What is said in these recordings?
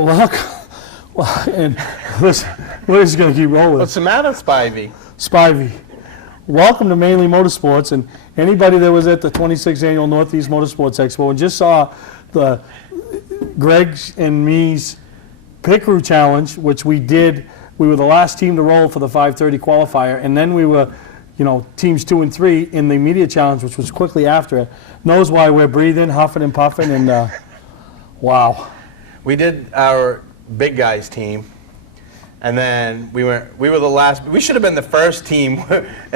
Well, look, and listen, we're just going to keep rolling. What's the matter, Spivey? Spivey, welcome to Mainely Motorsports, and anybody that was at the 26th Annual Northeast Motorsports Expo and just saw the Greg's and me's pit crew challenge, which we did. We were the last team to roll for the 5:30 qualifier, and then we were, teams 2 and 3 in the media challenge, which was quickly after it. Knows why we're breathing, huffing and puffing, and wow. We did our big guys team, and then we were the last. We should have been the first team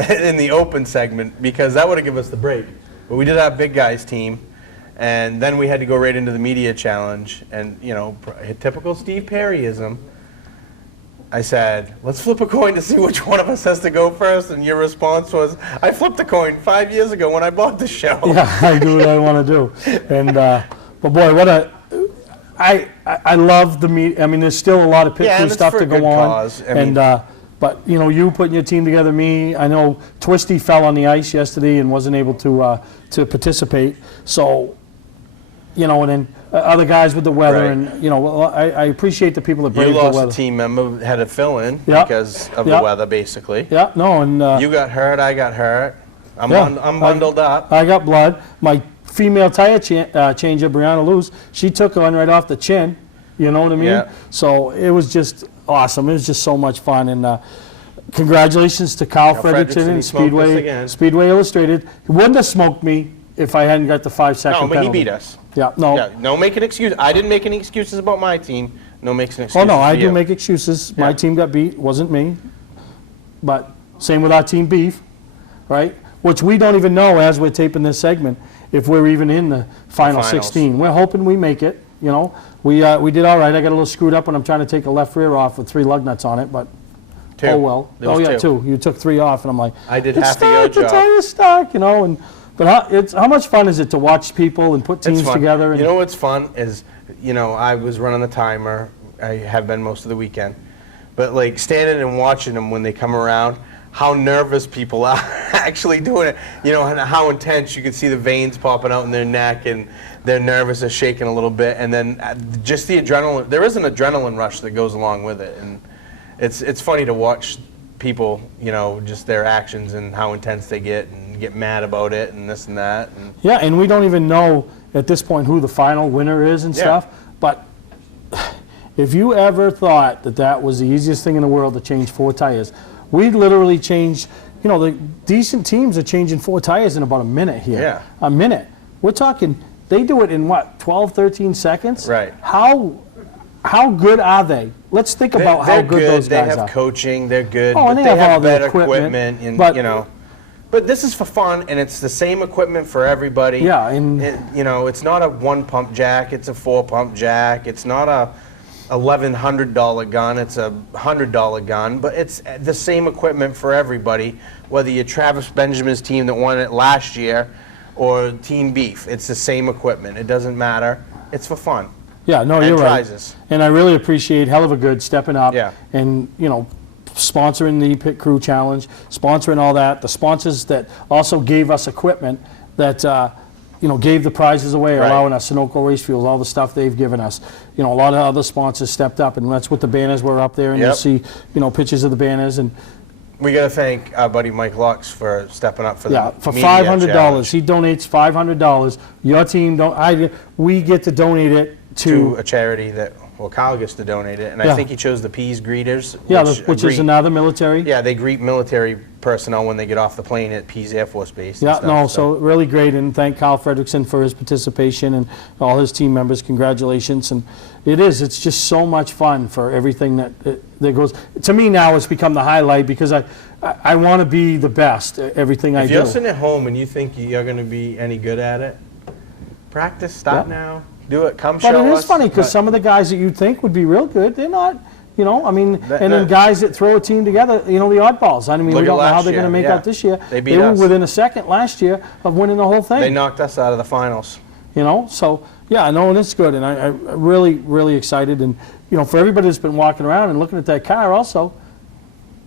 in the open segment because that would have given us the break. But we did our big guys team, and then we had to go right into the media challenge. And typical Steve Perryism. I said, let's flip a coin to see which one of us has to go first, and your response was, I flipped a coin 5 years ago when I bought the show. Yeah, I do what I want to do. And but boy, I love the meet. I mean, there's still a lot of pit crew stuff to go on. Cause. But you putting your team together, me. I know Twisty fell on the ice yesterday and wasn't able to participate. So, and then other guys with the weather, right. and I appreciate the people that brave the weather. You lost a team member, had to fill in because of the weather, basically. Yeah, no, and you got hurt, I got hurt. I'm bundled up. I got blood. My female tire changer, Brianna Luz, she took one right off the chin. You know what I mean? Yeah. So it was just awesome. It was just so much fun, and congratulations to Kyle Fredrickson and Speedway Illustrated. He wouldn't have smoked me if I hadn't got the 5-second penalty. No, but he beat us. Yeah, no. Yeah, no making excuses. I didn't make any excuses about my team. No making excuses. Oh no, I do you. make excuses. Yeah. My team got beat. Wasn't me. But same with our team beef, right? Which we don't even know as we're taping this segment if we're even in the final 16. We're hoping we make it. We did all right. I got a little screwed up when I'm trying to take a left rear off with 3 lug nuts on it, but 2. Oh well. Oh yeah, 2. You took 3 off, and I'm like, I did half of your job. The tire's stuck, But how much fun is it to watch people and put teams together? And what's fun is, I was running the timer. I have been most of the weekend. But like standing and watching them when they come around, how nervous people are actually doing it. And how intense. You can see the veins popping out in their neck, and they're nervous, they're shaking a little bit. And then just the adrenaline. There is an adrenaline rush that goes along with it. And it's funny to watch people, just their actions and how intense they get and get mad about it and this and that. Yeah, and we don't even know at this point who the final winner is and stuff. But if you ever thought that was the easiest thing in the world to change 4 tires, we literally changed, the decent teams are changing 4 tires in about a minute here. Yeah. A minute. We're talking, they do it in what, 12, 13 seconds? Right. How good are they? Let's think about how good those guys are. They have coaching, they're good. Oh, and they have all the better equipment. And, But this is for fun, and it's the same equipment for everybody. Yeah, it's not a 1-pump jack, it's a 4-pump jack. It's not a $1,100 gun, it's a $100 gun, but it's the same equipment for everybody, whether you're Travis Benjamin's team that won it last year or Team Beef. It's the same equipment. It doesn't matter. It's for fun. Yeah, no, you're right. Prizes. And I really appreciate Hell of a Good stepping up and, sponsoring the Pit Crew Challenge, sponsoring all that. The sponsors that also gave us equipment that, gave the prizes away, allowing us Sunoco Race Fuels, all the stuff they've given us. A lot of other sponsors stepped up, and that's what the banners were up there, and you'll see, pictures of the banners. And we got to thank our buddy Mike Lux for stepping up for the for $500. He donates $500. Your team we get to donate it to a charity that, Kyle gets to donate it, and I think he chose the Peas Greeters. Which is another military. Yeah, they greet military personnel when they get off the plane at Pease Air Force Base. Yeah, so really great, and thank Kyle Fredrickson for his participation and all his team members. Congratulations, and it's just so much fun for everything that goes. To me now, it's become the highlight because I want to be the best at everything I do. If you're sitting at home and you think you're going to be any good at it, practice, start now. Do it. Come show us. But it is funny because some of the guys that you'd think would be real good, they're not. Then guys that throw a team together, the oddballs. We don't know how they're going to make out this year. They were within a second last year of winning the whole thing. They knocked us out of the finals. So yeah, no, and it's good, and I'm really, really excited. And for everybody that's been walking around and looking at that car, also,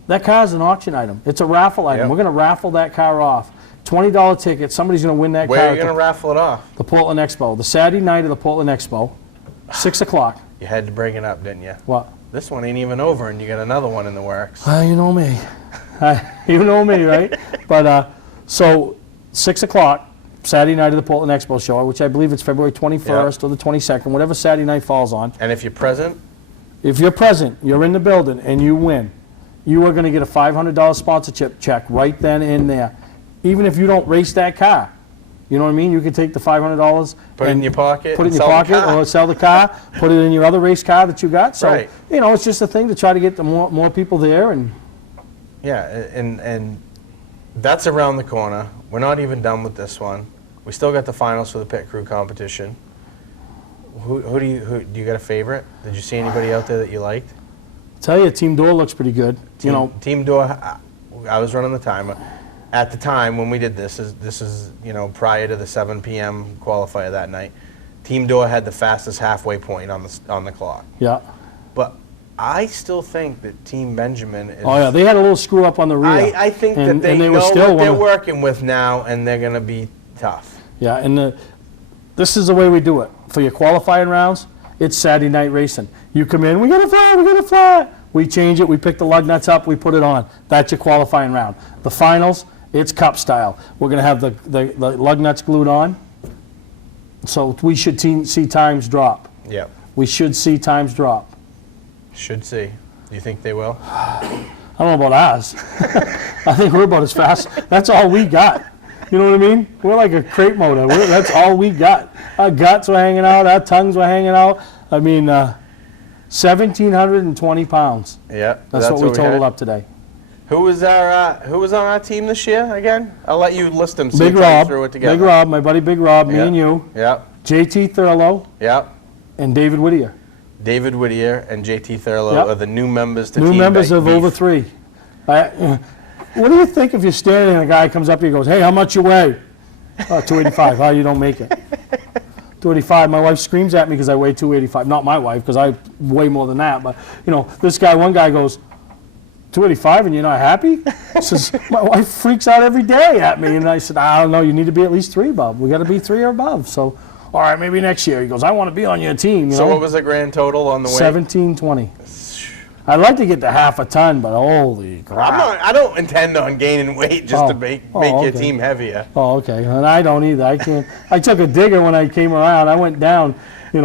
that car is an auction item. It's a raffle item. We're going to raffle that car off. $20 ticket. Somebody's going to win that car. Where are you going to raffle it off? The Portland Expo. The Saturday night of the Portland Expo. 6 o'clock. You had to bring it up, didn't you? What? This one ain't even over, and you got another one in the works. You know me. You know me, right? But so 6 o'clock, Saturday night of the Portland Expo show, which I believe it's February 21st or the 22nd, whatever Saturday night falls on. And if you're present, you're in the building and you win, you are going to get a $500 sponsorship check right then and there, even if you don't race that car. You know what I mean? You can take the $500, put it in your pocket, put it in your pocket, or sell the car, put it in your other race car that you got. So, right. you know, it's just a thing to try to get the more people there. And yeah, and that's around the corner. We're not even done with this one. We still got the finals for the pit crew competition. Who do you got a favorite? Did you see anybody out there that you liked? I'll tell you, Team Door looks pretty good. Team Door. I was running the timer. At the time when we did this is prior to the 7 p.m. qualifier that night. Team Door had the fastest halfway point on the clock. Yeah. But I still think that Team Benjamin is... Oh, yeah, they had a little screw up on the rear. I think that they know what they're working with now, and they're going to be tough. Yeah, and this is the way we do it. For your qualifying rounds, it's Saturday night racing. You come in, we got to fly. We change it, we pick the lug nuts up, we put it on. That's your qualifying round. The finals, it's cup style. We're going to have the lug nuts glued on. So we should see times drop. Yeah. We should see times drop. Should see. Do you think they will? I don't know about ours. I think we're about as fast. That's all we got. You know what I mean? We're like a crate motor. That's all we got. Our guts were hanging out. Our tongues were hanging out. I mean, 1,720 pounds. Yeah. That's what we totaled up today. Who was on our team this year again? I'll let you list them. So Big you Rob. through it together. Big Rob, my buddy Big Rob, me and you. Yep. JT Thurlow. Yep. And David Whittier. David Whittier and JT Thurlow Yep. are the new members to New Team members of Beef. over 3. What do you think if you're standing and a guy comes up to you and goes, hey, how much you weigh? 285. How you don't make it? 285. My wife screams at me because I weigh 285. Not my wife, because I weigh more than that. But, one guy goes, 285 and you're not happy? Says, my wife freaks out every day at me. And I said, I don't know, you need to be at least 3 above. We got to be 3 or above. So, all right, maybe next year. He goes, I want to be on your team. So what was the grand total on the weight? 1720. I'd like to get to half a ton, but holy crap. I don't intend on gaining weight just to make your team heavier. Oh, okay. And I don't either. I can't. I took a digger when I came around. I went down, You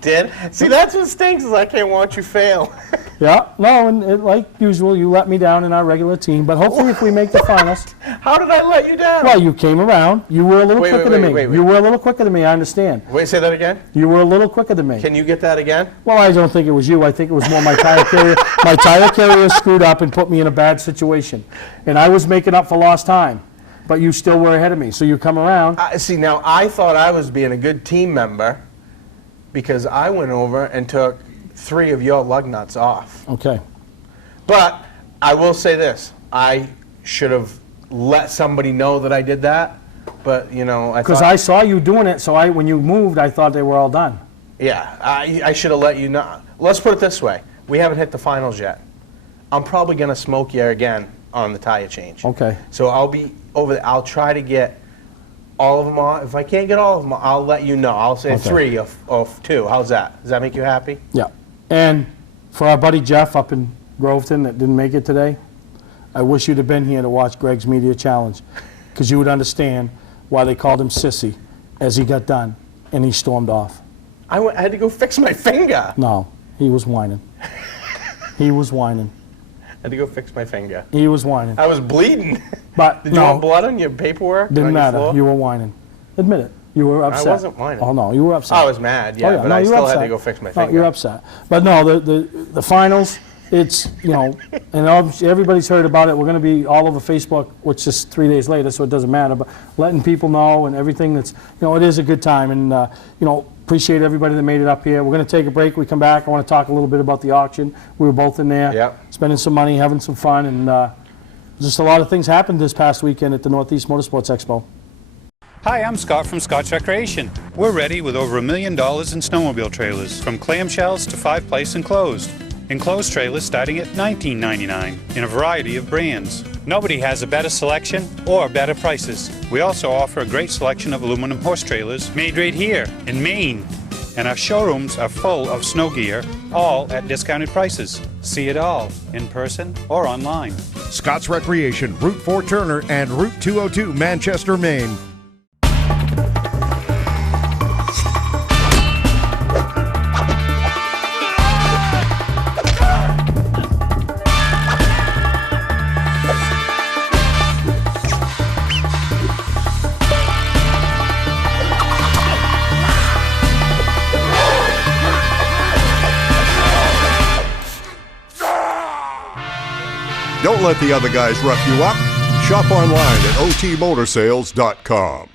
did? See, that's what stinks is I can't watch you fail. Yeah. No, and like usual, you let me down in our regular team. But hopefully if we make the finals. How did I let you down? Well, you came around. You were a little quicker than me. Wait. You were a little quicker than me, I understand. Wait, say that again? You were a little quicker than me. Can you get that again? Well, I don't think it was you. I think it was more my tire carrier. My tire carrier screwed up and put me in a bad situation. And I was making up for lost time. But you still were ahead of me. So you come around. See, now I thought I was being a good team member because I went over and took 3 of your lug nuts off. Okay. But I will say this. I should have let somebody know that I did that. But, Because I saw you doing it, so when you moved, I thought they were all done. Yeah, I should have let you know. Let's put it this way. We haven't hit the finals yet. I'm probably going to smoke you again on the tire change. Okay. So I'll be over there. I'll try to get all of them on. If I can't get all of them, I'll let you know. I'll say 3 of 2. How's that? Does that make you happy? Yeah. And for our buddy Jeff up in Groveton that didn't make it today, I wish you'd have been here to watch Greg's media challenge, because you would understand why they called him Sissy as he got done and he stormed off. I had to go fix my finger. No, he was whining. He was whining. I had to go fix my finger. He was whining. I was bleeding. But Did you want blood on your paperwork? Didn't matter. You were whining. Admit it. You were upset. I wasn't whining. Oh, no, you were upset. I was mad, yeah, but no, I you were still upset. had to go fix my finger. No, you're upset. But no, the finals, it's, and everybody's heard about it. We're going to be all over Facebook, which is 3 days later, so it doesn't matter. But letting people know and everything that's, it is a good time. And, appreciate everybody that made it up here. We're going to take a break. We come back. I want to talk a little bit about the auction. We were both in there, spending some money, having some fun, and just a lot of things happened this past weekend at the Northeast Motorsports Expo. Hi, I'm Scott from Scott's Recreation. We're ready with over $1 million in snowmobile trailers, from clamshells to 5-place enclosed. Enclosed trailers starting at $19.99 in a variety of brands. Nobody has a better selection or better prices. We also offer a great selection of aluminum horse trailers made right here in Maine. And our showrooms are full of snow gear, all at discounted prices. See it all, in person or online. Scott's Recreation, Route 4 Turner and Route 202 Manchester, Maine. Don't let the other guys rough you up. Shop online at otmotorsales.com.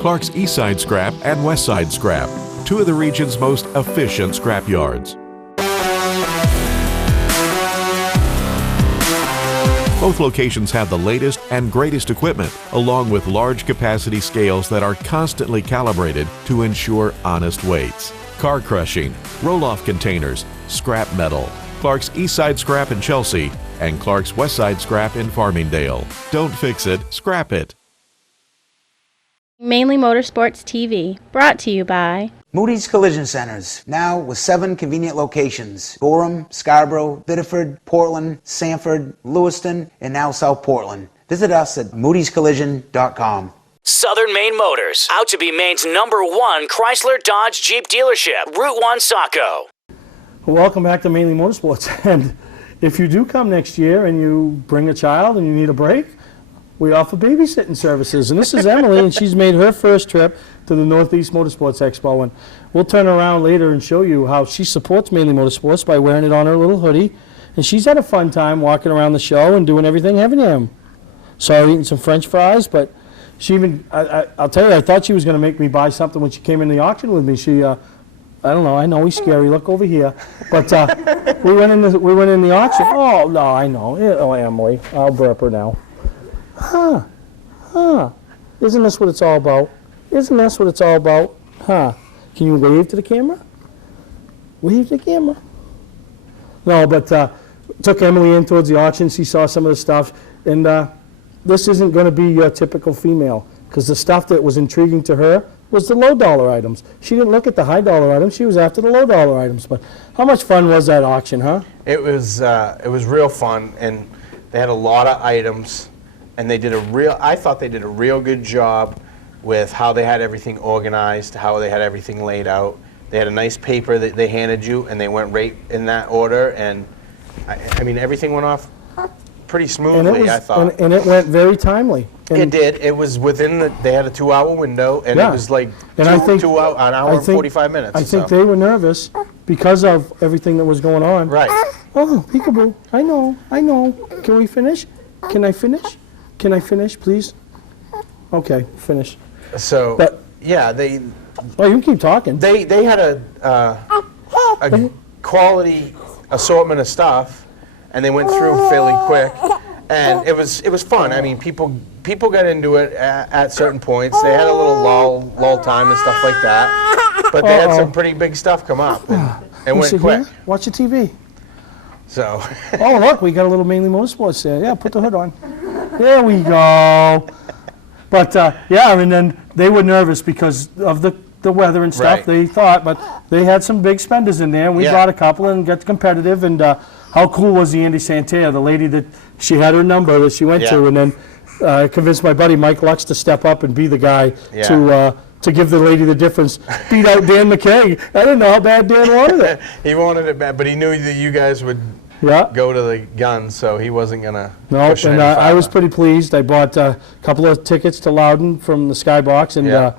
Clark's Eastside Scrap and Westside Scrap, two of the region's most efficient scrap yards. Both locations have the latest and greatest equipment, along with large capacity scales that are constantly calibrated to ensure honest weights. Car crushing, roll-off containers, scrap metal. Clark's Eastside Scrap in Chelsea and Clark's Westside Scrap in Farmingdale. Don't fix it, scrap it. Mainly Motorsports TV, brought to you by Moody's Collision Centers, now with 7 convenient locations: Gorham, Scarborough, Biddeford, Portland, Sanford, Lewiston, and now South Portland. Visit us at moodyscollision.com. Southern Maine Motors, out to be Maine's #1 Chrysler Dodge Jeep dealership, Route 1 Saco. Welcome back to Mainly Motorsports. And if you do come next year and you bring a child and you need a break, we offer babysitting services. And this is Emily, and she's made her first trip to the Northeast Motorsports Expo. And we'll turn around later and show you how she supports Mainly Motorsports by wearing it on her little hoodie. And she's had a fun time walking around the show and doing everything Heaven. So eating some French fries, but she even, I'll tell you, I thought she was going to make me buy something when she came in the auction with me. She, I don't know. I know he's scary. Look over here. But we went in the auction. Oh no, I know. Oh, Emily, I'll burp her now. Isn't this what it's all about? Isn't this what it's all about? Can you wave to the camera? Wave to the camera. No, but took Emily in towards the auction. She saw some of the stuff, and this isn't going to be your typical female, because the stuff that was intriguing to her was the low dollar items. She didn't look at the high dollar items. She was after the low dollar items. But how much fun was that auction, huh? It was real fun, and they had a lot of items, and I thought they did a real good job with how they had everything organized, how they had everything laid out. They had a nice paper that they handed you, and they went right in that order, and I mean, everything went off pretty smoothly, I thought. And it went very timely. And it did. It was within they had a 2-hour window, and it was like an hour and 45 minutes. I think they were nervous because of everything that was going on. Right. Oh, peekaboo. I know. Can we finish? Can I finish? Can I finish, please? Okay, finish. So, but, yeah, they... Oh, you can keep talking. They had a quality assortment of stuff, and they went through fairly quick, and it was fun. I mean, people got into it at certain points. They had a little lull time and stuff like that, but they had some pretty big stuff come up, and it went quick. Here? Watch the TV. So. Oh, look, we got a little Mainly Motorsports there. Yeah, put the hood on. There we go. But yeah, and then they were nervous because of the weather and stuff. Right. They thought, but they had some big spenders in there. And we brought a couple and got competitive. And how cool was the Andy Santea, the lady that she had her number that she went to, and then convinced my buddy Mike Lux to step up and be the guy to give the lady the difference. Beat out Dan McKay. I didn't know how bad Dan wanted it. He wanted it bad, but he knew that you guys would go to the gun, so he wasn't gonna. No, push it and any I was farther. pretty pleased. I bought a couple of tickets to Loudon from the Skybox, and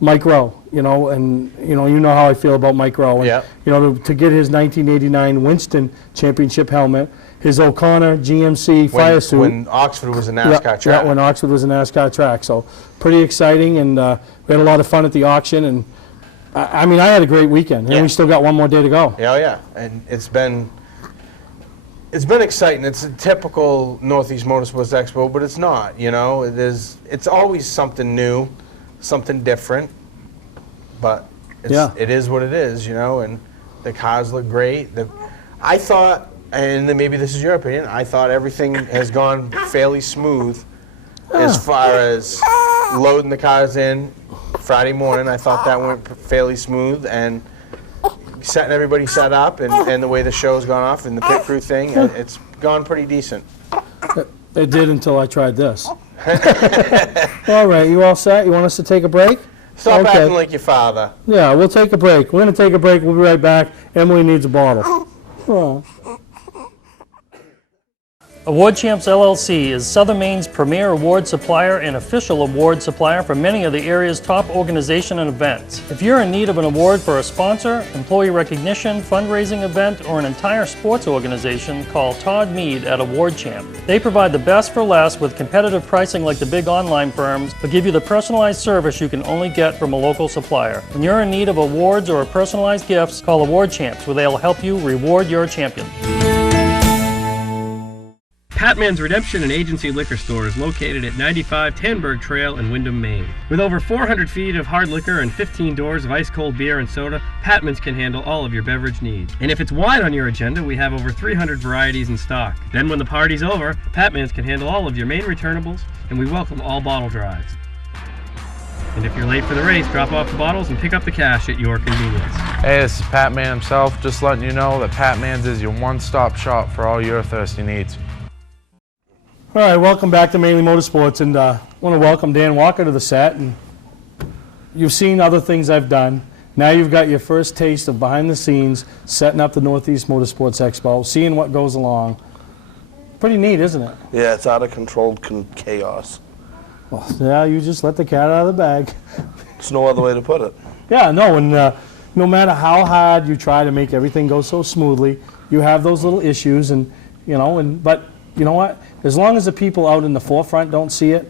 Mike Rowe, you know how I feel about Mike Rowe. And, you know, to get his 1989 Winston Championship helmet, his O'Connor GMC fire suit. When Oxford was a NASCAR track. Yeah, when Oxford was a NASCAR track. So pretty exciting, and we had a lot of fun at the auction. And I mean, I had a great weekend, and we still got one more day to go. Yeah, and it's been exciting. It's a typical Northeast Motorsports Expo, but it's not. You know, it's always something new, something different. But it is what it is, you know. And the cars look great. I thought, and then maybe this is your opinion, I thought everything has gone fairly smooth as far as loading the cars in Friday morning. I thought that went fairly smooth, and setting everybody set up, and the way the show's gone off, and the pit crew thing, it's gone pretty decent. It did until I tried this. All right, you all set? You want us to take a break? Stop Okay. acting like your father. Yeah, we'll take a break. We're going to take a break. We'll be right back. Emily needs a bottle. Oh. Award Champs LLC is Southern Maine's premier award supplier and official award supplier for many of the area's top organizations and events. If you're in need of an award for a sponsor, employee recognition, fundraising event, or an entire sports organization, call Todd Mead at Award Champ. They provide the best for less with competitive pricing like the big online firms, but give you the personalized service you can only get from a local supplier. When you're in need of awards or personalized gifts, call Award Champs, where they'll help you reward your champion. Patman's Redemption and Agency Liquor Store is located at 95 Tanberg Trail in Windham, Maine. With over 400 feet of hard liquor and 15 doors of ice-cold beer and soda, Patman's can handle all of your beverage needs. And if it's wine on your agenda, we have over 300 varieties in stock. Then when the party's over, Patman's can handle all of your main returnables, and we welcome all bottle drives. And if you're late for the race, drop off the bottles and pick up the cash at your convenience. Hey, this is Pat Man himself, just letting you know that Pat Man's is your one-stop shop for all your thirsty needs. All right, welcome back to Mainely Motorsports, and I want to welcome Dan Walker to the set. And you've seen other things I've done. Now you've got your first taste of behind the scenes, setting up the Northeast Motorsports Expo, seeing what goes along. Pretty neat, isn't it? Yeah, it's out of controlled chaos. Well, yeah, you just let the cat out of the bag. There's no other way to put it. Yeah, no, and no matter how hard you try to make everything go so smoothly, you have those little issues, and but you know what? As long as the people out in the forefront don't see it,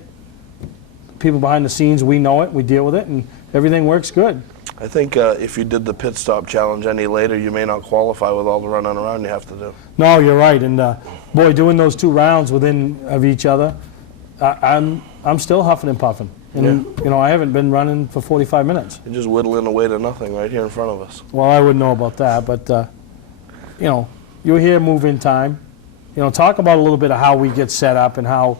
people behind the scenes, we know it, we deal with it, and everything works good. I think if you did the pit stop challenge any later, you may not qualify with all the running around you have to do. No, you're right, and boy, doing those 2 rounds within of each other, I'm still huffing and puffing, and I haven't been running for 45 minutes. You're just whittling away to nothing right here in front of us. Well, I wouldn't know about that, but you're here move-in time. Talk about a little bit of how we get set up and how,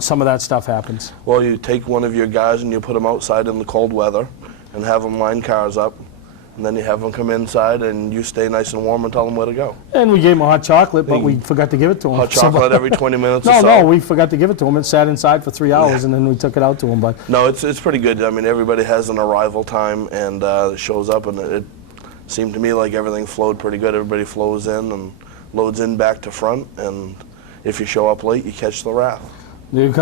some of that stuff happens. Well, you take one of your guys and you put them outside in the cold weather and have them line cars up, and then you have them come inside and you stay nice and warm and tell them where to go. And we gave him a hot chocolate, but we forgot to give it to him. Hot chocolate every 20 minutes or so. No, we forgot to give it to him. It sat inside for 3 hours, and then we took it out to him. But no, it's pretty good. I mean, everybody has an arrival time, and it shows up, and it seemed to me like everything flowed pretty good. Everybody flows in and loads in back to front, and if you show up late, you catch the wrath. You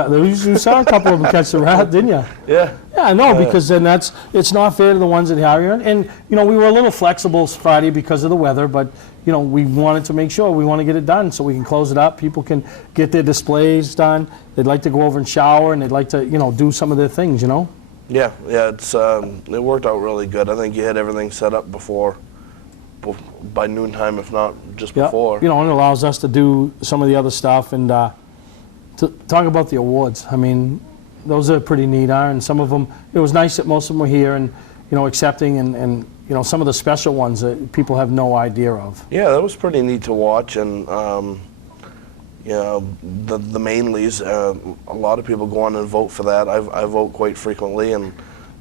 saw a couple of them catch the wrath, didn't you? Yeah. Yeah, I know, because then it's not fair to the ones that have you. And we were a little flexible Friday because of the weather, but we wanted to make sure we want to get it done so we can close it up. People can get their displays done. They'd like to go over and shower, and they'd like to do some of their things. Yeah, it's it worked out really good. I think you had everything set up by noontime, if not just before. And it allows us to do some of the other stuff and to talk about the awards. I mean, those are pretty neat, and some of them, it was nice that most of them were here and, accepting and some of the special ones that people have no idea of. Yeah, that was pretty neat to watch, and the Mainleys, a lot of people go on and vote for that. I vote quite frequently, and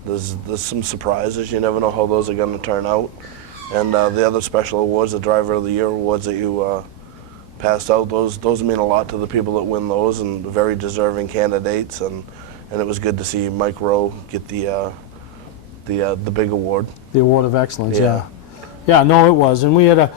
there's some surprises. You never know how those are going to turn out. And the other special awards, the Driver of the Year awards that you passed out, those mean a lot to the people that win those, and very deserving candidates. And it was good to see Mike Rowe get the big award. The Award of Excellence, yeah. Yeah, no, it was, and we had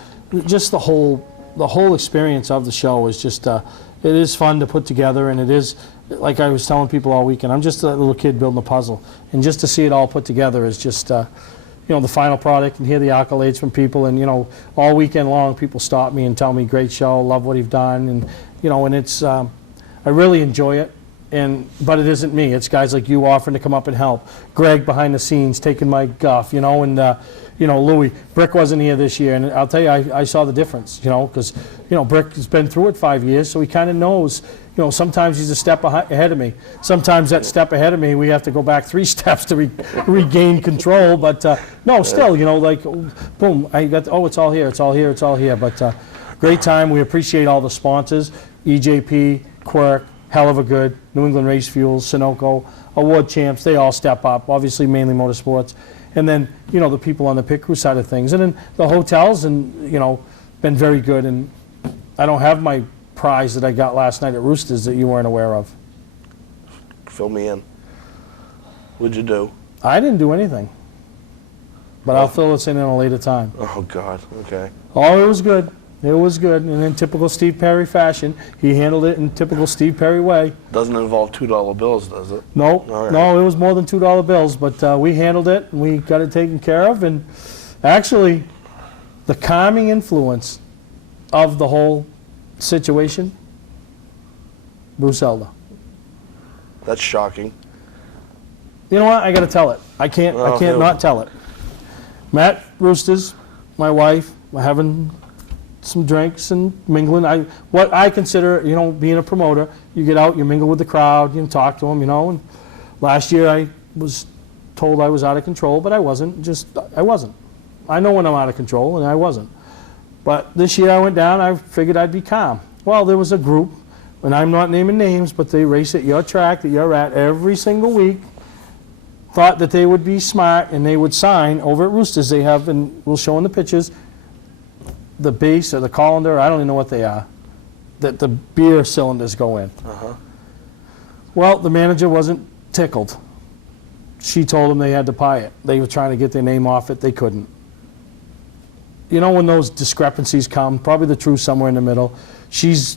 just the whole experience of the show was just it is fun to put together, and it is, like I was telling people all weekend, I'm just a little kid building a puzzle, and just to see it all put together is just. The final product, and hear the accolades from people, and all weekend long people stop me and tell me great show, love what you've done, and and it's I really enjoy it, but it isn't me, it's guys like you offering to come up and help, Greg behind the scenes taking my guff, and Louis, Brick wasn't here this year, and I'll tell you, I saw the difference, because Brick has been through it 5 years, so he kind of knows. Sometimes he's a step ahead of me. Sometimes that step ahead of me, we have to go back 3 steps to regain control. But no, still, like, boom, I got. It's all here. It's all here. But great time. We appreciate all the sponsors: EJP, Quirk, hell of a good. New England Race Fuels, Sunoco, award champs, they all step up. Obviously, Mainly Motorsports. And then, you know, the people on the pit crew side of things. And then the hotels and, you know, been very good. And I don't have my prize that I got last night at Roosters that you weren't aware of. Fill me in. What'd you do? I didn't do anything. But I'll fill this in a later time. Oh, God. Okay. Oh, it was good. It was good. And in typical Steve Perry fashion, he handled it in typical Steve Perry way. Doesn't involve $2 bills, does it? No, All right. no, it was more than $2 bills, but we handled it and we got it taken care of. And actually, the calming influence of the whole situation, Bruce Elder. That's shocking. You know what? I got to tell it. I can't not tell it. Matt Roosters, my wife, we're having some drinks and mingling. What I consider, you know, being a promoter, you get out, you mingle with the crowd, you talk to them, you know. And last year I was told I was out of control, but I wasn't. I wasn't. I know when I'm out of control, and I wasn't. But this year I went down, I figured I'd be calm. Well, there was a group, and I'm not naming names, but they race at your track that you're at every single week, thought that they would be smart and they would sign over at Roosters. They have, and we'll show in the pictures, the base or the colander, I don't even know what they are, that the beer cylinders go in. Well, the manager wasn't tickled. She told them they had to buy it. They were trying to get their name off it. They couldn't. You know, when those discrepancies come, probably the truth somewhere in the middle. She's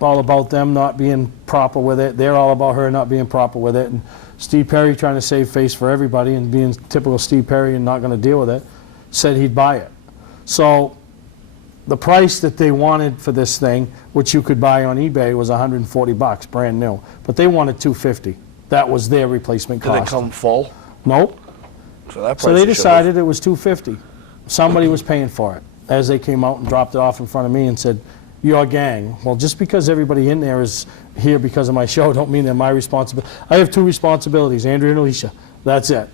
all about them not being proper with it. They're all about her not being proper with it. And Steve Perry, trying to save face for everybody and being typical Steve Perry and not going to deal with it, said he'd buy it. So the price that they wanted for this thing, which you could buy on eBay, was $140, brand new. But they wanted $250. That was their replacement cost. Did it come full? Nope. So they decided it was $250. Somebody was paying for it. As they came out and dropped it off in front of me and said, "Your gang." Well, just because everybody in there is here because of my show, don't mean they're my responsibility. I have two responsibilities, Andrea and Alicia. That's it.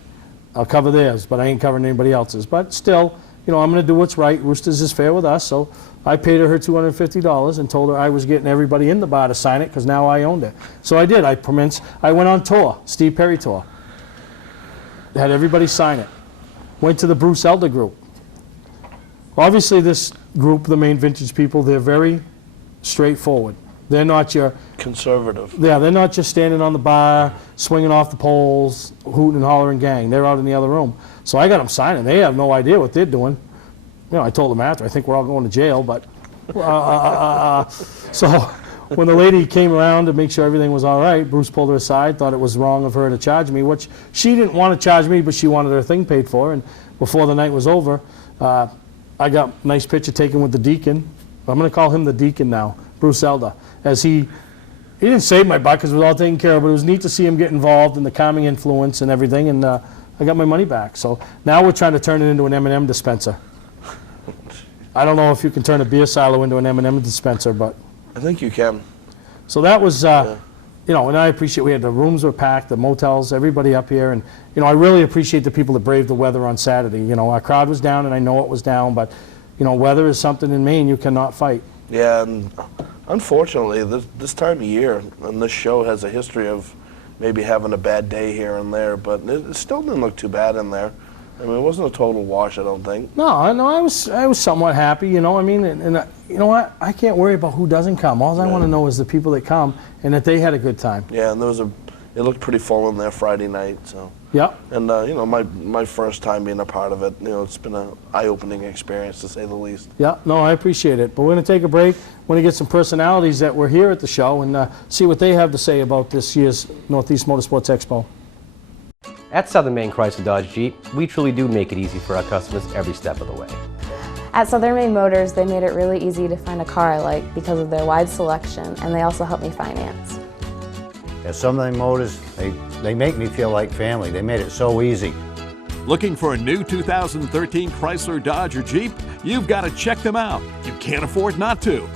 I'll cover theirs, but I ain't covering anybody else's. But still, you know, I'm going to do what's right. Roosters is fair with us, so I paid her $250 and told her I was getting everybody in the bar to sign it because now I owned it. So I did. I went on tour, Steve Perry tour. Had everybody sign it. Went to the Bruce Elder group. Obviously, this group, the main vintage people, they're very straightforward. They're not your conservative. Yeah, they're not just standing on the bar, swinging off the poles, hooting and hollering gang. They're out in the other room. So I got them signing. They have no idea what they're doing. You know, I told them after, I think we're all going to jail, but so when the lady came around to make sure everything was all right, Bruce pulled her aside, thought it was wrong of her to charge me, which she didn't want to charge me, but she wanted her thing paid for. And before the night was over, I got a nice picture taken with the deacon. I'm going to call him the deacon now, Bruce Elder, as he didn't save my butt because it was all taken care of, but it was neat to see him get involved in the calming influence and everything, and I got my money back. So now we're trying to turn it into an M&M dispenser. I don't know if you can turn a beer silo into an M&M dispenser, but I think you can. So that was, you know, and I appreciate the rooms were packed, the motels, everybody up here, and you know, I really appreciate the people that braved the weather on Saturday. You know, our crowd was down, and I know it was down, but you know, weather is something in Maine you cannot fight. Yeah, and unfortunately, this time of year, and this show has a history of maybe having a bad day here and there, but it still didn't look too bad in there. I mean, it wasn't a total wash, I don't think. No, I was somewhat happy, you know. I mean, and you know what? I can't worry about who doesn't come. All I want to know is the people that come and that they had a good time. Yeah, and it looked pretty full in there Friday night, so. Yeah. And you know, my first time being a part of it, you know, it's been an eye-opening experience to say the least. Yeah, no, I appreciate it. But we're going to take a break. We're going to get some personalities that were here at the show and see what they have to say about this year's Northeast Motorsports Expo. At Southern Maine Chrysler Dodge Jeep, we truly do make it easy for our customers every step of the way. At Southern Maine Motors, they made it really easy to find a car I like because of their wide selection, and they also help me finance. At Southern Maine Motors, they make me feel like family. They made it so easy. Looking for a new 2013 Chrysler Dodge or Jeep? You've got to check them out. You can't afford not to.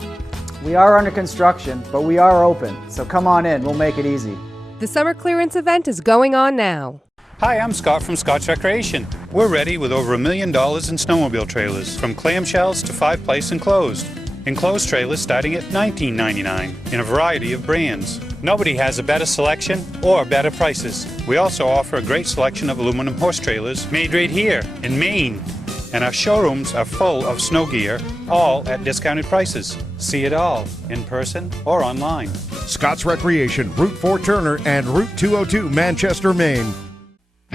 We are under construction, but we are open, so come on in, we'll make it easy. The summer clearance event is going on now. Hi, I'm Scott from Scott's Recreation. We're ready with over $1 million in snowmobile trailers, from clamshells to 5-place enclosed. Enclosed trailers starting at $19.99 in a variety of brands. Nobody has a better selection or better prices. We also offer a great selection of aluminum horse trailers made right here in Maine. And our showrooms are full of snow gear, all at discounted prices. See it all in person or online. Scott's Recreation, Route 4 Turner and Route 202 Manchester, Maine.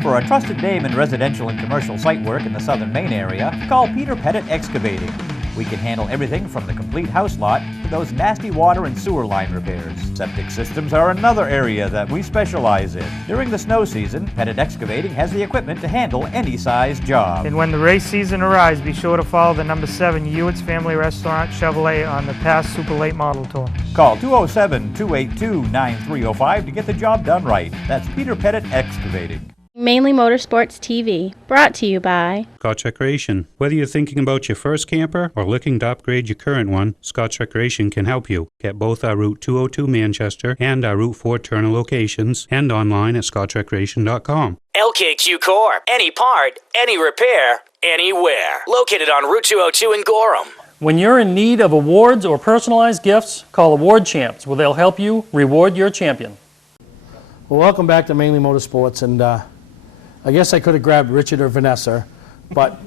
For a trusted name in residential and commercial site work in the southern Maine area, call Peter Pettit Excavating. We can handle everything from the complete house lot to those nasty water and sewer line repairs. Septic systems are another area that we specialize in. During the snow season, Pettit Excavating has the equipment to handle any size job. And when the race season arrives, be sure to follow the number 7 Hewitt's Family Restaurant Chevrolet on the past Super Late Model Tour. Call 207-282-9305 to get the job done right. That's Peter Pettit Excavating. Mainly Motorsports TV, brought to you by Scotch Recreation. Whether you're thinking about your first camper or looking to upgrade your current one, Scotch Recreation can help you. Get both our Route 202 Manchester and our Route 4 Turner locations and online at scotchrecreation.com. LKQ Core. Any part, any repair, anywhere. Located on Route 202 in Gorham. When you're in need of awards or personalized gifts, call Award Champs, where they'll help you reward your champion. Well, welcome back to Mainly Motorsports, and I guess I could have grabbed Richard or Vanessa, but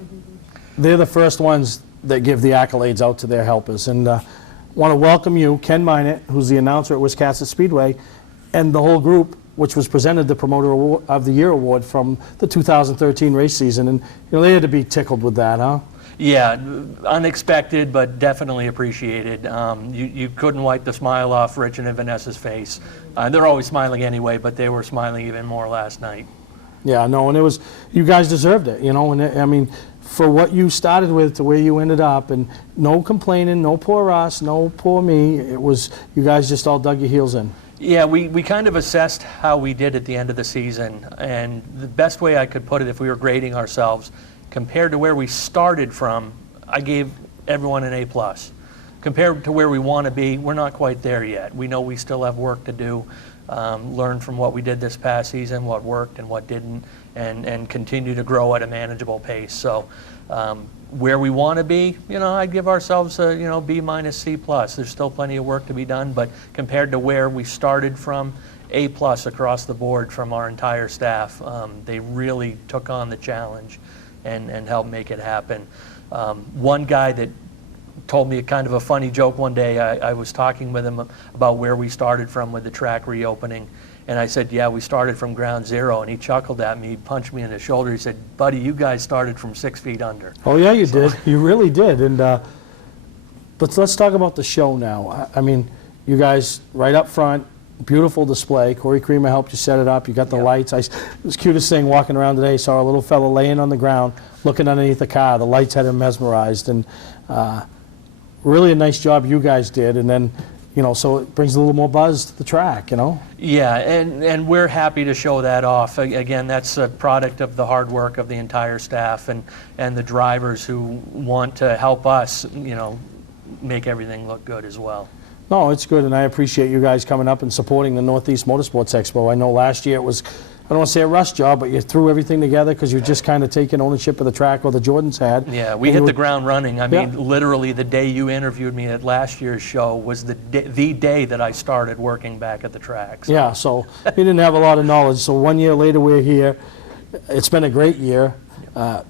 they're the first ones that give the accolades out to their helpers. And want to welcome you, Ken Minot, who's the announcer at Wiscasset Speedway, and the whole group, which was presented the Promoter of the Year award from the 2013 race season. And they had to be tickled with that, huh? Yeah, unexpected, but definitely appreciated. You couldn't wipe the smile off Richard and Vanessa's face. They're always smiling anyway, but they were smiling even more last night. Yeah, no, and it was, you guys deserved it, and I mean, for what you started with to where you ended up, and no complaining, no poor us, no poor me, it was, you guys just all dug your heels in. Yeah, we kind of assessed how we did at the end of the season, and the best way I could put it, if we were grading ourselves, compared to where we started from, I gave everyone an A+. Compared to where we want to be, we're not quite there yet. We know we still have work to do. Learn from what we did this past season, what worked and what didn't, and continue to grow at a manageable pace. So where we want to be, I'd give ourselves a B- C+. There's still plenty of work to be done, but compared to where we started from, A+ across the board from our entire staff. They really took on the challenge and helped make it happen. One guy that told me a kind of a funny joke one day. I was talking with him about where we started from with the track reopening, and I said, yeah, we started from ground zero, and he chuckled at me, he punched me in the shoulder, he said, buddy, you guys started from 6 feet under. Oh yeah, you did, you really did. And but let's talk about the show now. I mean, you guys right up front, beautiful display. Corey Creamer helped you set it up, you got the lights. It was the cutest thing walking around today, saw a little fella laying on the ground, looking underneath the car, the lights had him mesmerized, and really a nice job you guys did, and then, so it brings a little more buzz to the track, Yeah, and we're happy to show that off. Again, that's a product of the hard work of the entire staff and the drivers who want to help us, make everything look good as well. No, it's good, and I appreciate you guys coming up and supporting the Northeast Motorsports Expo. I know last year it was, I don't want to say a rush job, but you threw everything together because you're just kind of taking ownership of the track, or the Jordans had. Yeah, we hit the ground running. I mean, literally the day you interviewed me at last year's show was the day that I started working back at the track. So. Yeah, so you didn't have a lot of knowledge. So 1 year later, we're here. It's been a great year.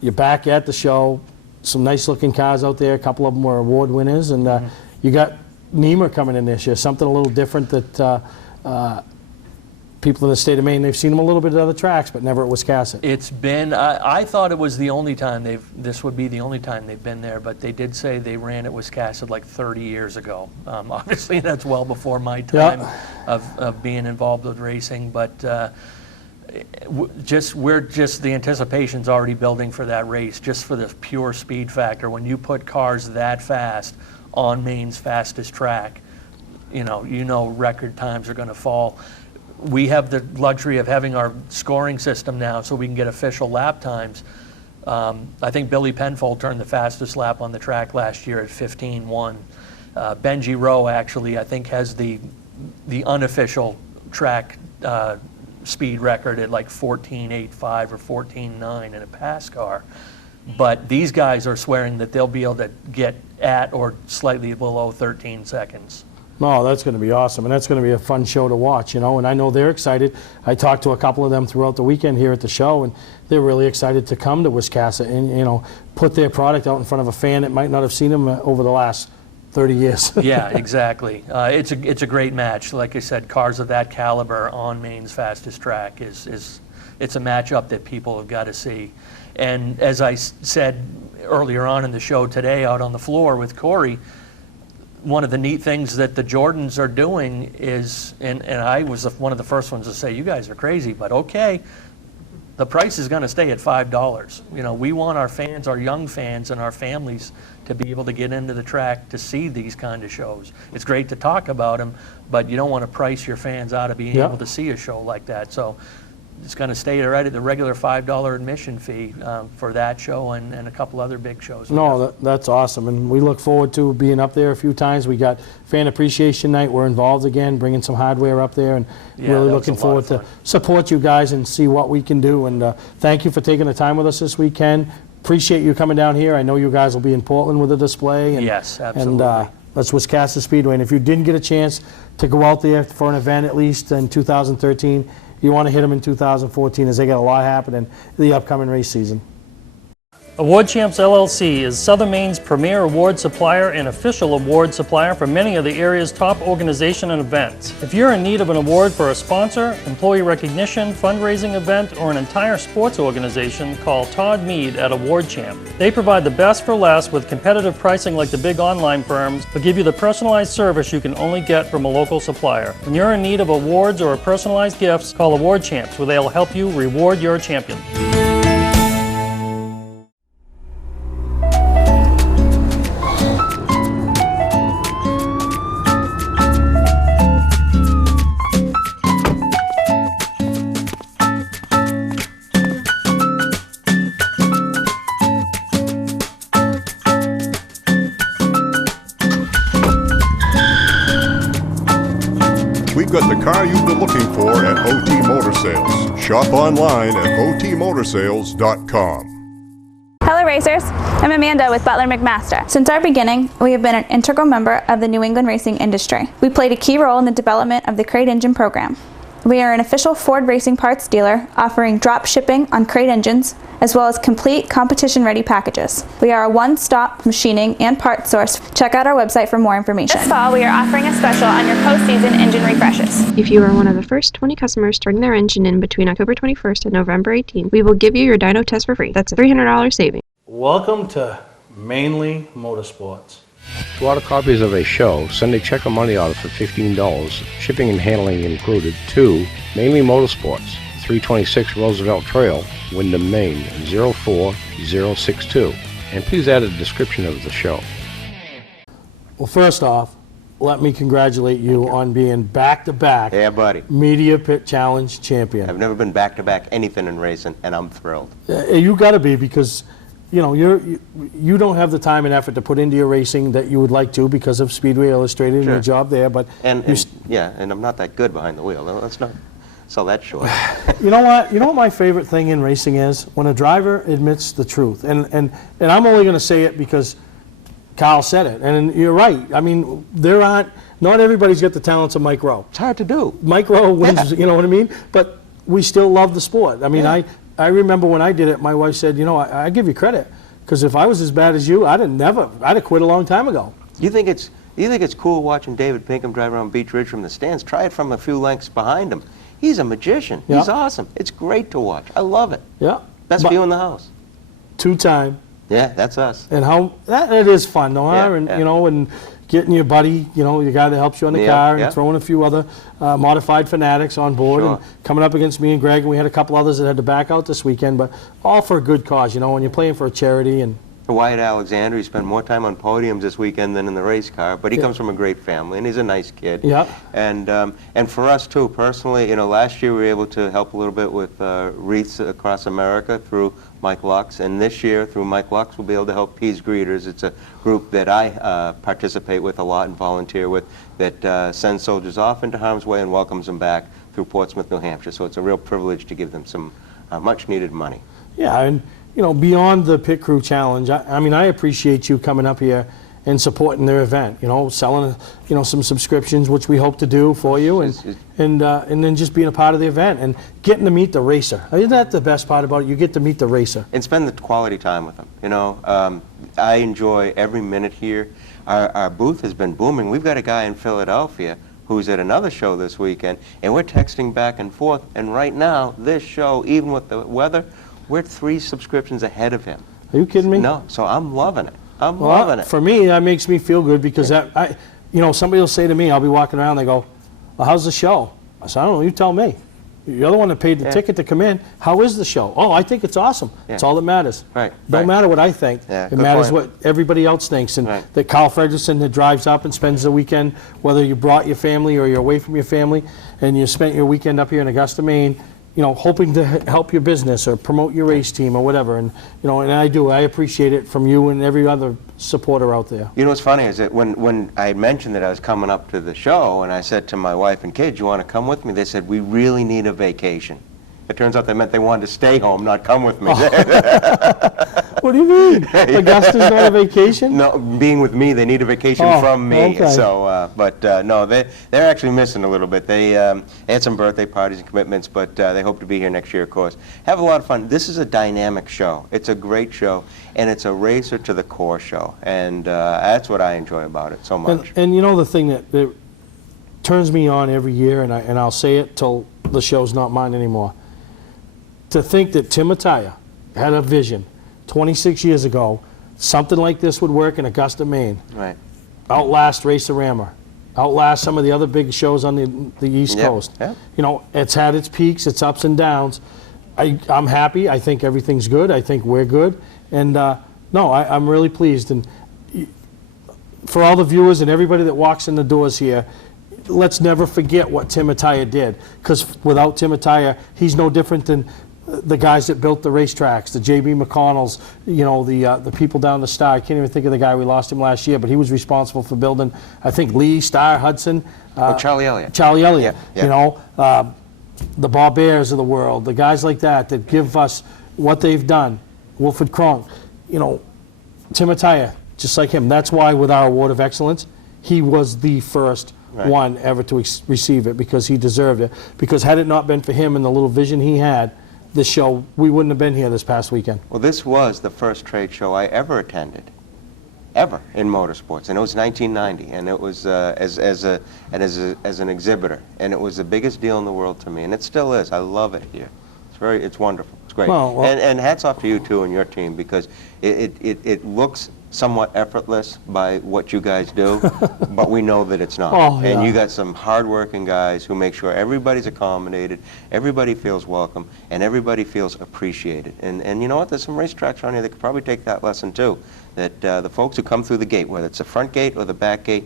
You're back at the show. Some nice looking cars out there. A couple of them were award winners, and you got Niemer coming in this year, something a little different that people in the state of Maine, they've seen them a little bit at other tracks, but never at Wiscasset. It's been, I thought it was the only time this would be the only time they've been there, but they did say they ran at Wiscasset like 30 years ago. Obviously that's well before my time of being involved with racing, but the anticipation's already building for that race, just for the pure speed factor. When you put cars that fast on Maine's fastest track, you know record times are going to fall. We have the luxury of having our scoring system now, so we can get official lap times. I think Billy Penfold turned the fastest lap on the track last year at 15:1. Benji Rowe actually, I think, has the unofficial track speed record at like 14:85 or 14:9 in a pass car. But these guys are swearing that they'll be able to get at or slightly below 13 seconds. No, that's going to be awesome, and that's going to be a fun show to watch, you know, and I know they're excited. I talked to a couple of them throughout the weekend here at the show, and they're really excited to come to Wiscasset and, you know, put their product out in front of a fan that might not have seen them over the last 30 years. Yeah, exactly. It's a great match. Like I said, cars of that caliber on Maine's fastest track it's a matchup that people have got to see. And as I said earlier on in the show today out on the floor with Corey, one of the neat things that the Jordans are doing is, and I was one of the first ones to say, you guys are crazy, but okay, the price is going to stay at $5. You know, we want our fans, our young fans and our families to be able to get into the track to see these kind of shows. It's great to talk about them, but you don't want to price your fans out of being able to see a show like that. So it's going to stay right at the regular $5 admission fee for that show and a couple other big shows. No, that's awesome, and we look forward to being up there a few times. We got Fan Appreciation Night. We're involved again, bringing some hardware up there, and really looking forward to support you guys and see what we can do. And thank you for taking the time with us this weekend. Appreciate you coming down here. I know you guys will be in Portland with a display. And, yes, absolutely. And that's Wiscasset Speedway. And if you didn't get a chance to go out there for an event at least in 2013, you want to hit them in 2014 as they got a lot happening in the upcoming race season. Award Champs LLC is Southern Maine's premier award supplier and official award supplier for many of the area's top organization and events. If you're in need of an award for a sponsor, employee recognition, fundraising event, or an entire sports organization, call Todd Mead at Award Champ. They provide the best for less with competitive pricing like the big online firms, but give you the personalized service you can only get from a local supplier. When you're in need of awards or personalized gifts, call Award Champs, where they'll help you reward your champion. We've got the car you've been looking for at OT Motor Sales. Shop online at otmotorsales.com. Hello racers, I'm Amanda with Butler McMaster. Since our beginning, we have been an integral member of the New England racing industry. We played a key role in the development of the crate engine program. We are an official Ford racing parts dealer offering drop shipping on crate engines as well as complete competition-ready packages. We are a one-stop machining and parts source. Check out our website for more information. This fall, we are offering a special on your post-season engine refreshes. If you are one of the first 20 customers turning their engine in between October 21st and November 18th, we will give you your dyno test for free. That's a $300 saving. Welcome to Mainely Motorsports. To order copies of a show, send a check or money order for $15, shipping and handling included, to Mainely Motorsports, 326 Roosevelt Trail, Windham, Maine, 04062. And please add a description of the show. Well, first off, let me congratulate you on being back-to-back Media Pit Challenge champion. I've never been back-to-back anything in racing, and I'm thrilled. You got to be, because you know you don't have the time and effort to put into your racing that you would like to because of Speedway Illustrated and your job there. But and I'm not that good behind the wheel. Let's not sell that short. You know what? You know what my favorite thing in racing is? When a driver admits the truth. And I'm only going to say it because Kyle said it. And you're right. I mean, not everybody's got the talents of Mike Rowe. It's hard to do. Mike Rowe wins, you know what I mean? But we still love the sport. I mean, I remember when I did it, my wife said, you know, I give you credit, because if I was as bad as you, I'd have quit a long time ago. You think it's cool watching David Pinkham drive around Beach Ridge from the stands? Try it from a few lengths behind him. He's a magician. Yeah. He's awesome. It's great to watch. I love it. Yeah. Best view in the house. Two-time. Yeah, that's us. And it is fun, though, huh? And you know, and getting your buddy, you know, the guy that helps you on the car, and throwing a few other modified fanatics on board, and coming up against me and Greg, and we had a couple others that had to back out this weekend, but all for a good cause, you know, when you're playing for a charity. And Wyatt Alexander, he spent more time on podiums this weekend than in the race car, but he comes from a great family, and he's a nice kid. Yeah. And for us too, personally, you know, last year we were able to help a little bit with wreaths across America through Mike Lux, and this year through Mike Lux we'll be able to help Pease Greeters. It's a group that I participate with a lot and volunteer with, that sends soldiers off into harm's way and welcomes them back through Portsmouth, New Hampshire. So it's a real privilege to give them some much needed money. Yeah, and you know, beyond the Pit Crew Challenge, I mean, I appreciate you coming up here and supporting their event, selling, some subscriptions, which we hope to do for you, and then just being a part of the event and getting to meet the racer. Isn't that the best part about it? You get to meet the racer. And spend the quality time with them, I enjoy every minute here. Our booth has been booming. We've got a guy in Philadelphia who's at another show this weekend, and we're texting back and forth, and right now, this show, even with the weather, we're 3 subscriptions ahead of him. Are you kidding me? No, so I'm loving it. I'm loving it. For me, that makes me feel good because somebody will say to me, I'll be walking around, they go, well, how's the show? I said, I don't know, you tell me. You're the one that paid the ticket to come in. How is the show? Oh, I think it's awesome. That's all that matters. Right. Don't matter what I think. It matters what everybody else thinks. And that Carl Fredrickson that drives up and spends the weekend, whether you brought your family or you're away from your family, and you spent your weekend up here in Augusta, Maine, hoping to help your business or promote your race team or whatever. And, and I do. I appreciate it from you and every other supporter out there. You know what's funny is that when I had mentioned that I was coming up to the show, and I said to my wife and kids, you want to come with me? They said, we really need a vacation. It turns out they meant they wanted to stay home, not come with me. What do you mean? Augusta's not a vacation? No, being with me, they need a vacation from me. Okay. So, no, they're actually missing a little bit. They had some birthday parties and commitments, but they hope to be here next year, of course. Have a lot of fun. This is a dynamic show. It's a great show, and it's a racer to the core show, and that's what I enjoy about it so much. And the thing that turns me on every year, and I'll say it till the show's not mine anymore, to think that Tim Attaya had a vision 26 years ago, something like this would work in Augusta, Maine. Right. Outlast Race-A-Rama, outlast some of the other big shows on the East Coast. Yeah. It's had its peaks, its ups and downs. I'm happy. I think everything's good. I think we're good. And I'm really pleased. And for all the viewers and everybody that walks in the doors here, let's never forget what Tim Attaya did. Because without Tim Attaya, he's no different than the guys that built the racetracks, the J.B. McConnells, the people down the Star. I can't even think of the guy, we lost him last year, but he was responsible for building, I think, Lee, Star, Hudson. Charlie Elliott. Charlie Elliott, Yeah. the Bob Bears of the world, the guys like that give us what they've done. Wilfred Cronk, Tim Attaya, just like him. That's why with our Award of Excellence, he was the first one ever to receive it, because he deserved it. Because had it not been for him and the little vision he had, this show, we wouldn't have been here this past weekend. Well, this was the first trade show I ever attended, ever, in motorsports, and it was 1990, and it was as an exhibitor, and it was the biggest deal in the world to me, and it still is. I love it here. It's wonderful. It's great. Well, and hats off to you too and your team, because it looks somewhat effortless by what you guys do, but we know that it's not. And you got some hard-working guys who make sure everybody's accommodated, everybody feels welcome, and everybody feels appreciated. And you know what? There's some racetracks around here that could probably take that lesson too. That the folks who come through the gate, whether it's the front gate or the back gate,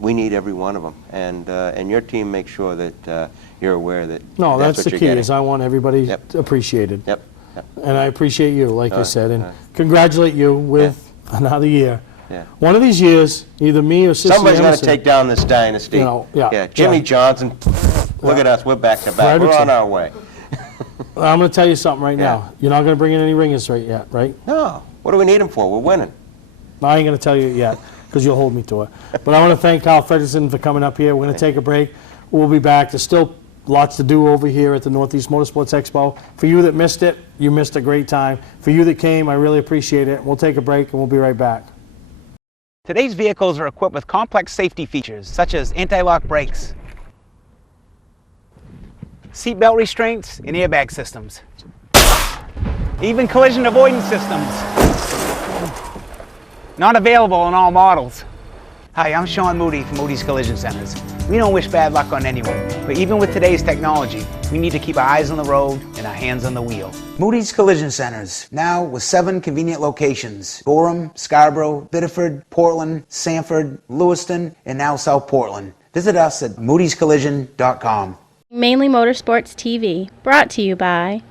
we need every one of them. And your team makes sure that you're aware that that's the what key. you're Is I want everybody appreciated. Yep. And I appreciate you, like I said, and congratulate you with another year. Yeah. One of these years, either me or Sissy Somebody's got to Emerson, take down this dynasty. Jimmy Johnson, look at us, we're back to back. We're on our way. I'm going to tell you something right now. You're not going to bring in any ringers right? No. What do we need them for? We're winning. I ain't going to tell you yet, because you'll hold me to it. But I want to thank Carl Fredrickson for coming up here. We're going to take a break. We'll be back. There's still lots to do over here at the Northeast Motorsports Expo. For you that missed it, you missed a great time. For you that came, I really appreciate it. We'll take a break and we'll be right back. Today's vehicles are equipped with complex safety features such as anti-lock brakes, seatbelt restraints, and airbag systems. Even collision avoidance systems. Not available in all models. Hi, I'm Sean Moody from Moody's Collision Centers. We don't wish bad luck on anyone, but even with today's technology, we need to keep our eyes on the road and our hands on the wheel. Moody's Collision Centers, now with 7 convenient locations: Gorham, Scarborough, Biddeford, Portland, Sanford, Lewiston, and now South Portland. Visit us at moodyscollision.com. Mainly Motorsports TV, brought to you by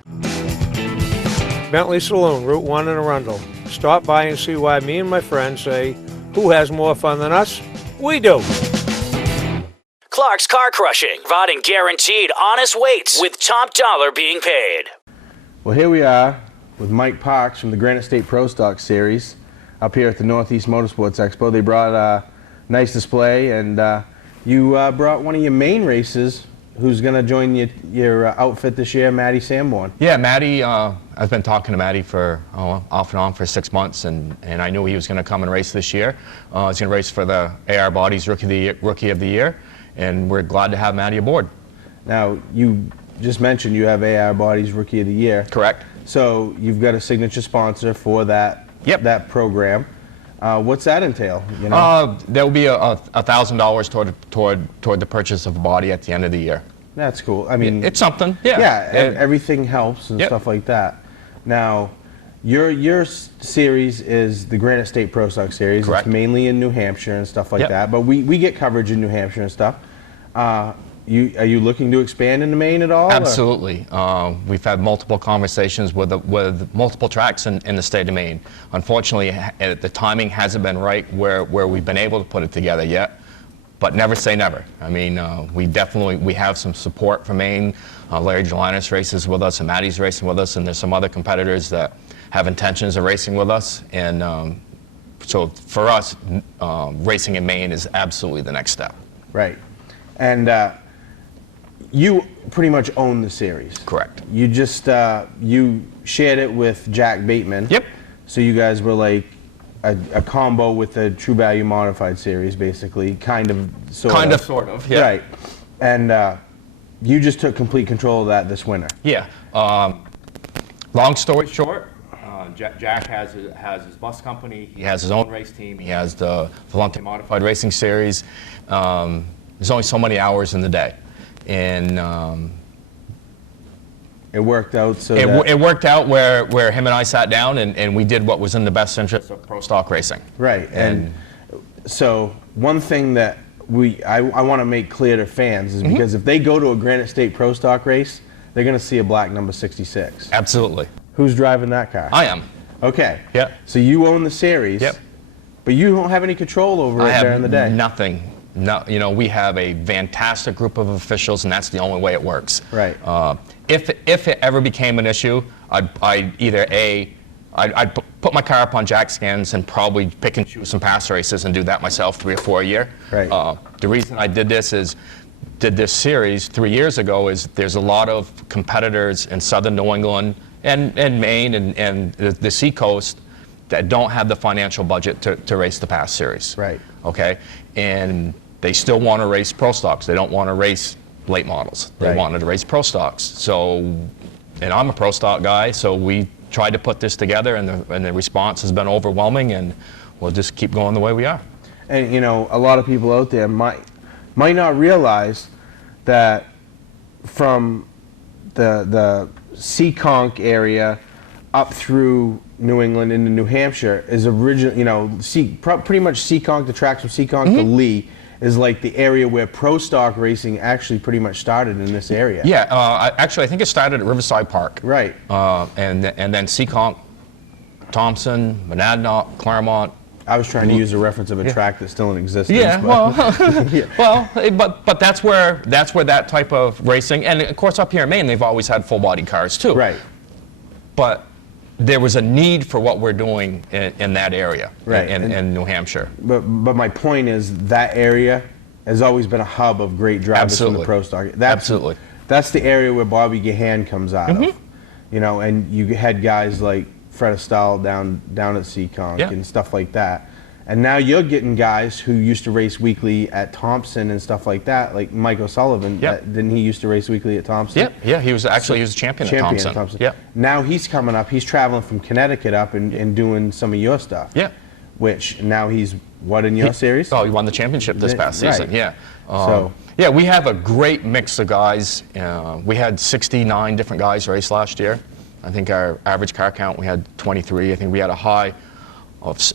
Bentley Saloon, Route 1 in Arundel. Stop by and see why me and my friends say, who has more fun than us? We do. Clark's Car Crushing, providing guaranteed honest weights with top dollar being paid. Well, here we are with Mike Parks from the Granite State Pro Stock Series. up here at the Northeast Motorsports Expo. They brought a nice display, and you brought one of your main races. Who's going to join your outfit this year, Maddie Sanborn? Yeah, Maddie, I've been talking to Maddie for off and on for 6 months, and I knew he was going to come and race this year. He's going to race for the AR Bodies Rookie of the Year, and we're glad to have Maddie aboard. Now, you just mentioned you have AR Bodies Rookie of the Year. Correct. So you've got a signature sponsor for that, that program. What's that entail? You know? There will be $1,000 toward the purchase of a body at the end of the year. That's cool. I mean, it's something. Yeah. Yeah. Everything helps and stuff like that. Now, your series is the Granite State Pro Stock Series. Correct. It's mainly in New Hampshire and stuff like that. But we get coverage in New Hampshire and stuff. Are you looking to expand into Maine at all? Absolutely. We've had multiple conversations with multiple tracks in the state of Maine. Unfortunately, the timing hasn't been right where we've been able to put it together yet. But never say never. I mean, we have some support from Maine. Larry Gelinas races with us, and Maddie's racing with us, and there's some other competitors that have intentions of racing with us. And so for us, racing in Maine is absolutely the next step. Right. And you pretty much own the series. Correct. You just you shared it with Jack Bateman. Yep. So you guys were like a combo with the True Value Modified Series, basically, kind of, sort of. Yeah. Right. And you just took complete control of that this winter. Yeah. Long story short, Jack has his bus company. He has his own race team. He has the Volante Modified Racing Series. There's only so many hours in the day, and it worked out. So it worked out where him and I sat down and we did what was in the best interest of pro stock racing. Right. And so one thing that I want to make clear to fans is because if they go to a Granite State Pro Stock race, they're going to see a black number 66. Absolutely. Who's driving that car? I am. Okay. Yeah. So you own the series. Yep. But you don't have any control over it during the day. Nothing. No, we have a fantastic group of officials, and that's the only way it works. Right. If it ever became an issue, I'd put my car up on jack scans and probably pick and choose some pass races and do that myself 3 or 4 a year. Right. The reason I did this series 3 years ago is there's a lot of competitors in southern New England and Maine and the Seacoast that don't have the financial budget to race the pass series. Right. Okay. And they still want to race pro stocks. They don't want to race late models. They wanted to race pro stocks. So, and I'm a pro stock guy, so we tried to put this together, and the response has been overwhelming, and we'll just keep going the way we are. And a lot of people out there might not realize that from the Seekonk area up through New England into New Hampshire is original. Pretty much Seekonk, the tracks from Seekonk to Lee is like the area where pro stock racing actually pretty much started in this area. Yeah, actually I think it started at Riverside Park. Right. And then Seekonk, Thompson, Monadnock, Claremont. I was trying to use a reference of a track that's still in existence. Yeah, but that's where that type of racing, and of course up here in Maine they've always had full body cars too. Right. But there was a need for what we're doing in that area, right, in New Hampshire. But my point is that area has always been a hub of great drivers from the pro stock. Absolutely. That's the area where Bobby Gahan comes out of. And you had guys like Fred Estelle down at Seekonk and stuff like that. And now you're getting guys who used to race weekly at Thompson and stuff like that, like Mike O'Sullivan. Didn't he used to race weekly at Thompson? Yeah, he was a champion at Thompson. Yeah. Now he's coming up. He's traveling from Connecticut up and doing some of your stuff. Yeah. Which now he's in your series? Oh, he won the championship this past season. Right. Yeah. We have a great mix of guys. We had 69 different guys race last year. I think our average car count, we had 23. I think we had a high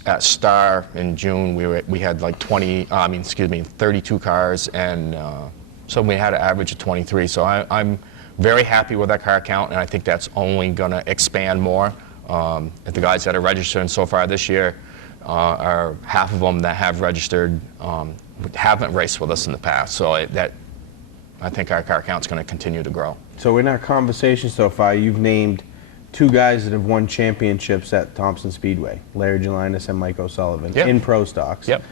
at Star in June. We had like 32 cars, and so we had an average of 23. So I'm very happy with that car count, and I think that's only going to expand more. The guys that are registered so far this year are half of them that have registered haven't raced with us in the past. So I think our car count's going to continue to grow. So in our conversation so far, you've named two guys that have won championships at Thompson Speedway, Larry Gelinas and Mike O'Sullivan, Yep. in pro stocks. Yep.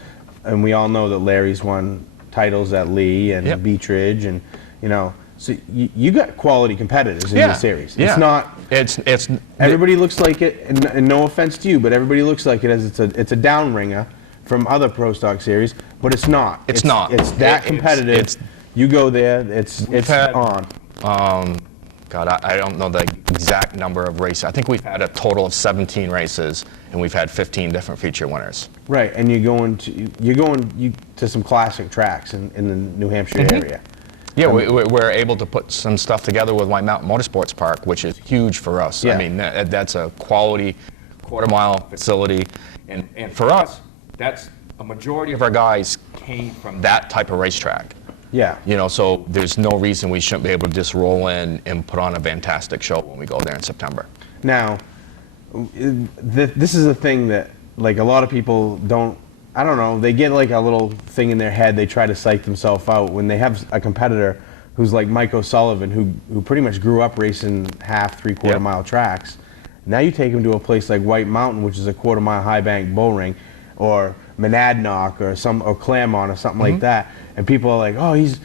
And we all know that Larry's won titles at Lee and Yep. Beechridge, and so you got quality competitors in Yeah. this series. Yeah. It's not. It's Everybody looks like it, and no offense to you, but everybody looks like it as it's a downringer from other pro stock series, but it's not. It's not. It's that competitive. You go there, it's on. God, I don't know the exact number of races. I think we've had a total of 17 races, and we've had 15 different feature winners. Right, and you're going to some classic tracks in the New Hampshire area. Yeah, we're able to put some stuff together with White Mountain Motorsports Park, which is huge for us. Yeah. I mean, that's a quality quarter-mile facility, and for us, that's a majority of our guys came from that type of racetrack. Yeah. So there's no reason we shouldn't be able to just roll in and put on a fantastic show when we go there in September. Now, this is a thing that, like, a lot of people don't, I don't know, they get like a little thing in their head, they try to psych themselves out when they have a competitor who's like Mike O'Sullivan, who pretty much grew up racing half, three-quarter mile tracks. Now you take him to a place like White Mountain, which is a quarter-mile high-bank bull ring, or Monadnock or Claremont or something like that, and people are like, oh, he's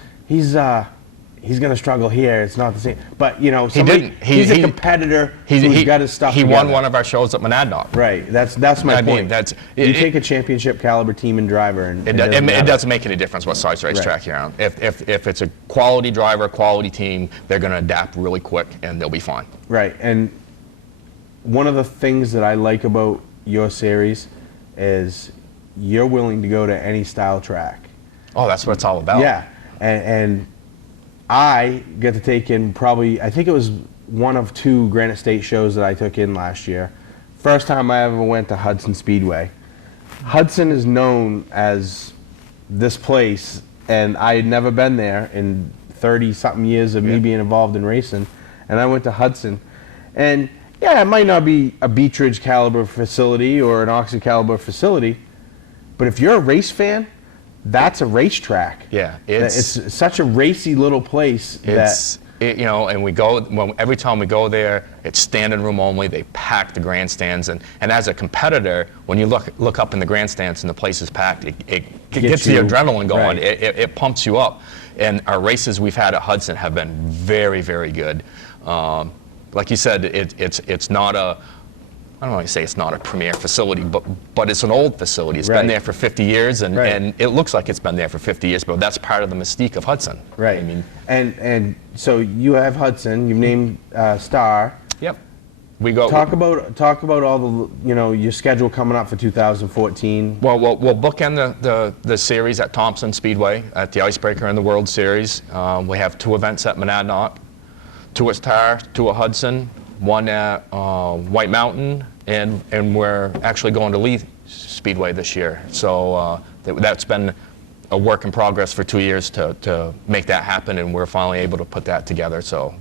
going to struggle here. It's not the same. But he's a competitor who's got his stuff together. He won one of our shows at Monadnock. Right. That's my point. You take a championship caliber team and driver, and it doesn't make any difference what size racetrack you're on. If it's a quality driver, quality team, they're going to adapt really quick and they'll be fine. Right. And one of the things that I like about your series is you're willing to go to any style track. Oh, that's what it's all about. Yeah. And I get to take in probably, I think it was one of two Granite State shows that I took in last year. First time I ever went to Hudson Speedway. Hudson is known as this place, and I had never been there in 30-something years of me being involved in racing. And I went to Hudson. And yeah, it might not be a Beechridge caliber facility or an Oxford caliber facility, but if you're a race fan, that's a racetrack. Yeah, it's such a racy little place. And we go, every time we go there, it's standing room only. They pack the grandstands, and as a competitor, when you look up in the grandstands and the place is packed, it gets the adrenaline going. Right. It pumps you up. And our races we've had at Hudson have been very, very good. Like you said, it's not a, I don't want to say it's not a premier facility, but it's an old facility. It's been there for 50 years, and it looks like it's been there for 50 years, but that's part of the mystique of Hudson. Right. I mean, and so you have Hudson. You've named Star. Yep. We go. Talk about all the your schedule coming up for 2014. Well, we'll bookend the series at Thompson Speedway at the Icebreaker and the World Series. We have two events at Monadnock, two at Star, two at Hudson, one at White Mountain, and we're actually going to Lee Speedway this year. So that's been a work in progress for 2 years to make that happen, and we're finally able to put that together. So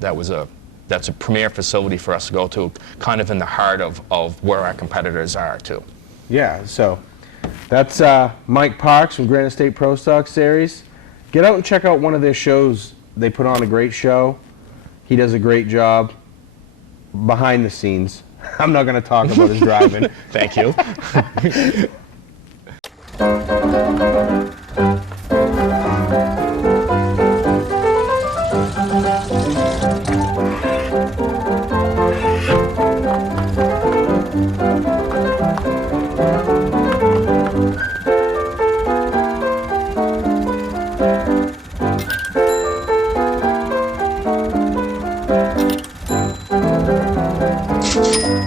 that's a premier facility for us to go to, kind of in the heart of where our competitors are too. Yeah, so that's Mike Parks from Granite State Pro Stock Series. Get out and check out one of their shows. They put on a great show. He does a great job behind the scenes. I'm not going to talk about his driving. Thank you.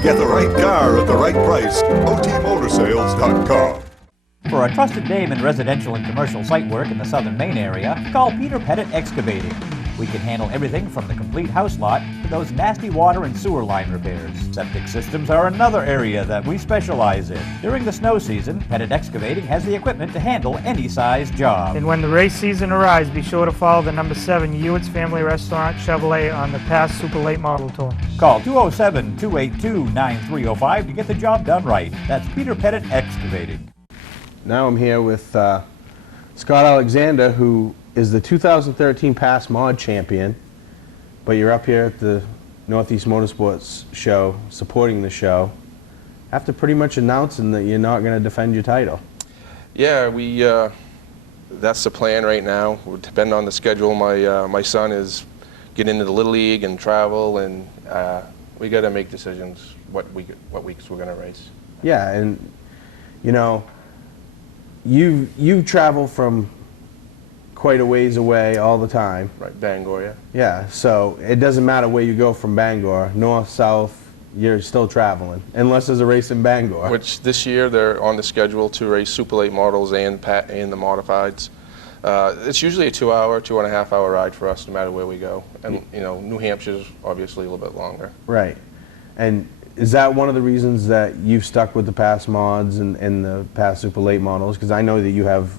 Get the right car at the right price. OTMotorsales.com. For a trusted name in residential and commercial site work in the southern Maine area, call Peter Pettit Excavating. We can handle everything from the complete house lot to those nasty water and sewer line repairs. Septic systems are another area that we specialize in. During the snow season, Pettit Excavating has the equipment to handle any size job. And when the race season arrives, be sure to follow the number 7 Ewart's Family Restaurant Chevrolet on the past Super Late Model Tour. Call 207-282-9305 to get the job done right. That's Peter Pettit Excavating. Now I'm here with Scott Alexander, who is the 2013 Past Mod champion, but you're up here at the Northeast Motorsports show, supporting the show, after pretty much announcing that you're not going to defend your title. Yeah, that's the plan right now. Depending on the schedule, my son is getting into the Little League and travel, and we got to make decisions what weeks we're going to race. Yeah, and you know, you travel from quite a ways away all the time. Right, Bangor, yeah. Yeah, so it doesn't matter where you go from Bangor, north, south, you're still traveling, unless there's a race in Bangor. Which this year they're on the schedule to race Super Late models and the modifieds. It's usually a 2.5 hour ride for us, no matter where we go. And you know, New Hampshire's obviously a little bit longer. Right, and is that one of the reasons that you've stuck with the past mods and the past Super Late models? Because I know that you have,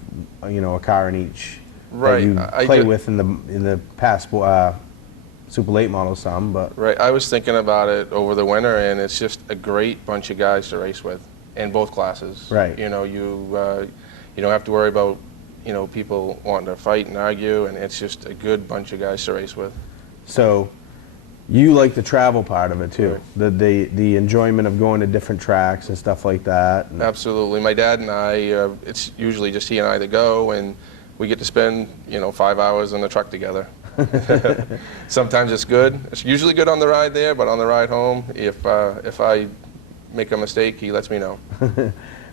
you know, a car in each right. that you play with in the past Super Late models some, but right. I was thinking about it over the winter, and it's just a great bunch of guys to race with in both classes. Right. You know, you don't have to worry about, you know, people wanting to fight and argue, and it's just a good bunch of guys to race with. So you like the travel part of it too, right. the enjoyment of going to different tracks and stuff like that. Absolutely. My dad and I, it's usually just he and I that go, and we get to spend, you know, 5 hours in the truck together. Sometimes it's good. It's usually good on the ride there, but on the ride home, if I make a mistake, he lets me know.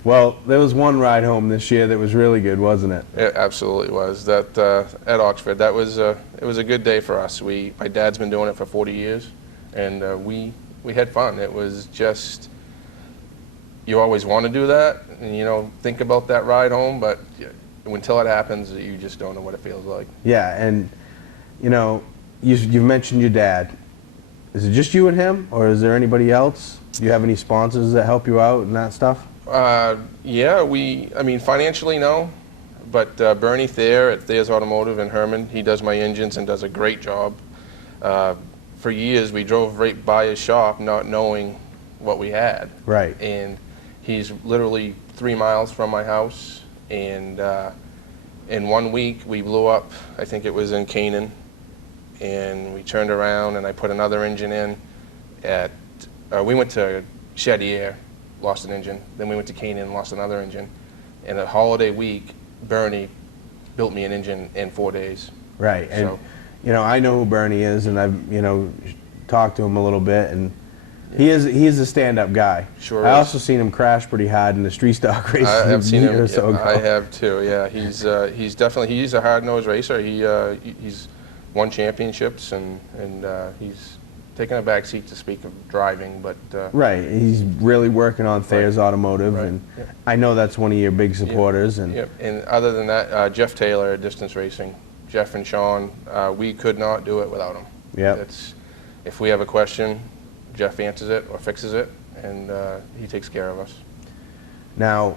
Well, there was one ride home this year that was really good, wasn't it? It absolutely was. That at Oxford, it was a good day for us. My dad's been doing it for 40 years, and we had fun. It was just, you always want to do that, and you know, think about that ride home, but until it happens, you just don't know what it feels like. Yeah, and you know, you've mentioned your dad. Is it just you and him, or is there anybody else? Do you have any sponsors that help you out and that stuff? Yeah, I mean, financially, no. But Bernie Thayer at Thayer's Automotive in Herman, he does my engines and does a great job. For years, we drove right by his shop not knowing what we had. Right. And he's literally 3 miles from my house. And in 1 week, we blew up, I think it was in Canaan. And we turned around and I put another engine in we went to Chaudière, lost an engine. Then we went to Canaan, lost another engine. And a holiday week, Bernie built me an engine in 4 days. Right, and so, you know, I know who Bernie is, and I've, you know, talked to him a little bit, and he is a stand-up guy. Sure I is. also seen him crash pretty hard in the street stock race I've seen him. or so ago. I have too. Yeah, he's a hard-nosed racer. He's won championships, and he's taken a back seat to speak of driving, but right, he's really working on Thayer's Automotive, right. and I know that's one of your big supporters. Yep. And other than that, Jeff Taylor at Distance Racing, Jeff and Sean, we could not do it without them. Yeah. If we have a question, Jeff answers it or fixes it, and he takes care of us. Now,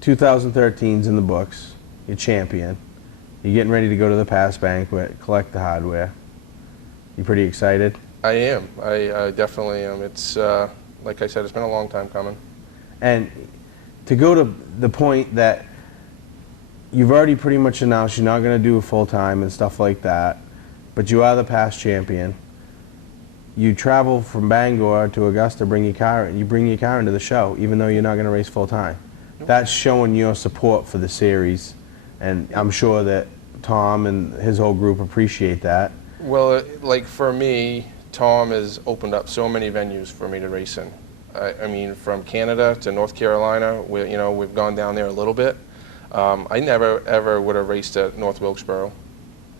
2013's in the books. You're champion. You're getting ready to go to the past banquet, collect the hardware. You pretty excited? I am. I definitely am. It's like I said, it's been a long time coming. And to go to the point that you've already pretty much announced you're not going to do it full time and stuff like that, but you are the past champion. You travel from Bangor to Augusta, bring your car into the show, even though you're not going to race full time. Nope. That's showing your support for the series, and I'm sure that Tom and his whole group appreciate that. Well, like for me, Tom has opened up so many venues for me to race in. I mean, from Canada to North Carolina, we've gone down there a little bit. I never ever would have raced at North Wilkesboro,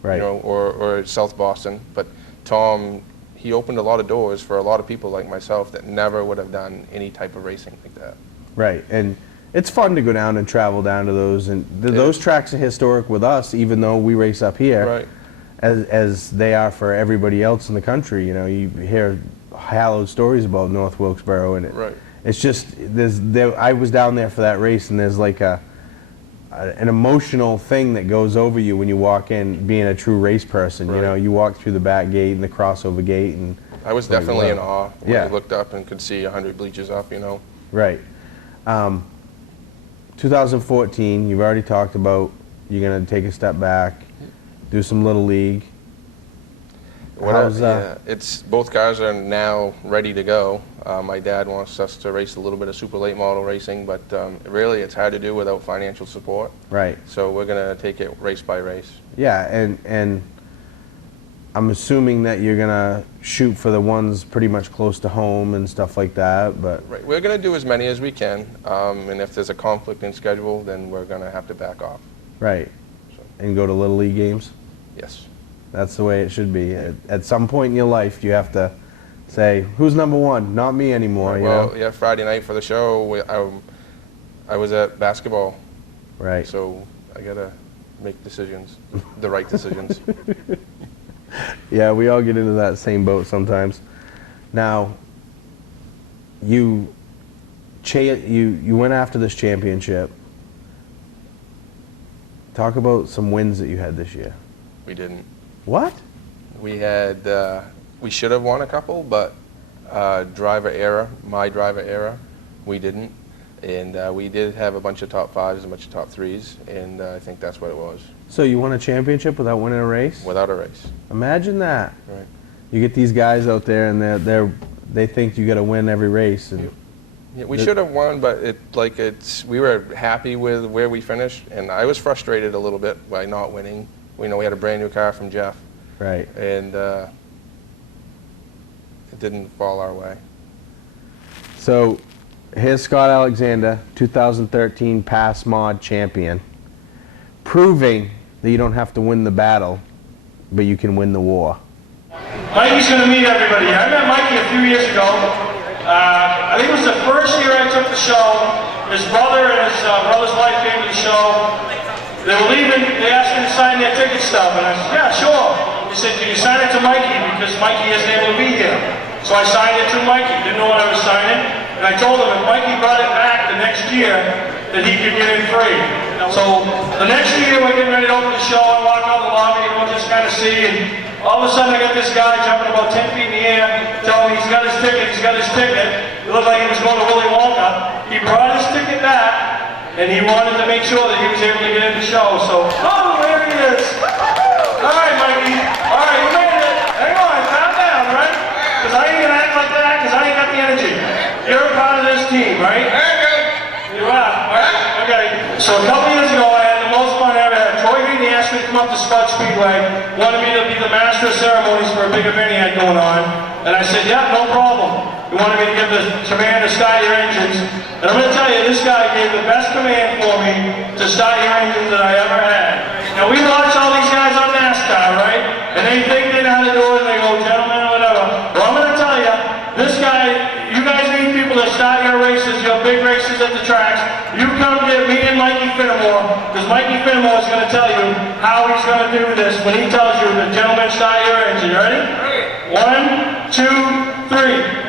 right? Or South Boston. But Tom, he opened a lot of doors for a lot of people like myself that never would have done any type of racing like that. Right, and it's fun to go down and travel down to those, and those tracks are historic with us, even though we race up here. Right. As they are for everybody else in the country. You know, you hear hallowed stories about North Wilkesboro, and it's just I was down there for that race, and there's like an emotional thing that goes over you when you walk in, being a true race person. Right. You know, you walk through the back gate and the crossover gate, and I was definitely in awe when I looked up and could see 100 bleachers up. You know. Right. 2014, you've already talked about you're going to take a step back. Do some Little League. It's both cars are now ready to go. My dad wants us to race a little bit of super late model racing, but really it's hard to do without financial support. Right. So we're going to take it race by race. Yeah, and I'm assuming that you're going to shoot for the ones pretty much close to home and stuff like that, but... Right. We're going to do as many as we can, and if there's a conflict in schedule, then we're going to have to back off. Right. And go to Little League games? Yes. That's the way it should be. At some point in your life, you have to say, who's number one? Not me anymore, you know? Yeah, Friday night for the show, I was at basketball. Right. So I got to make decisions, the right decisions. Yeah, we all get into that same boat sometimes. Now, you went after this championship. Talk about some wins that you had this year. We didn't. What? We had, we should have won a couple, but driver error, my driver error, we didn't. And we did have a bunch of top fives and a bunch of top threes, and I think that's what it was. So you won a championship without winning a race? Without a race. Imagine that. Right. You get these guys out there, and they think you got to win every race. And yeah, we should have won, but we were happy with where we finished, and I was frustrated a little bit by not winning. We had a brand new car from Jeff. Right. And it didn't fall our way. So here's Scott Alexander, 2013 Pass Mod champion, proving that you don't have to win the battle, but you can win the war. Mikey's going to meet everybody. I met Mikey a few years ago. I think it was the first year I took the show. His brother and his brother's wife came to the show. They were leaving, they asked me to sign their ticket stub, and I said, yeah, sure. He said, can you sign it to Mikey, because Mikey isn't able to be here. So I signed it to Mikey, didn't know what I was signing, and I told him if Mikey brought it back the next year, that he could get in free. So the next year we're getting ready to open the show, I walk out the lobby, and we'll just kind of see, and all of a sudden I got this guy jumping about 10 feet in the air, telling me he's got his ticket, he's got his ticket. It looked like he was going to Willy Wonka. He brought his ticket back, and he wanted to make sure that he was able to get in the show. So, oh, there he is. All right, Mikey. All right, you made it. Hang on, calm down, right? Because I ain't going to act like that, because I ain't got the energy. You're a part of this team, right? You are. All right, okay. So a couple years ago, I had the most fun I ever had. Troy Reedy asked me to come up to Scott Speedway, wanted me to be the master of ceremonies for a big event he had going on. And I said, yeah, no problem. He wanted me to give the command to start your engines. And I'm going to tell you, this guy gave the best command for me to start your engines that I ever had. Now, we watch all these guys on NASCAR, right? And they think they know how to do it, and they go, gentlemen, or whatever. Well, I'm going to tell you, this guy, you guys need people that start your races, your big races at the tracks. You come get me and Mikey Finnemore, because Mikey Finnemore is going to tell you how he's going to do this when he tells you, the gentlemen, start your engine. You ready? 1, 2, 3.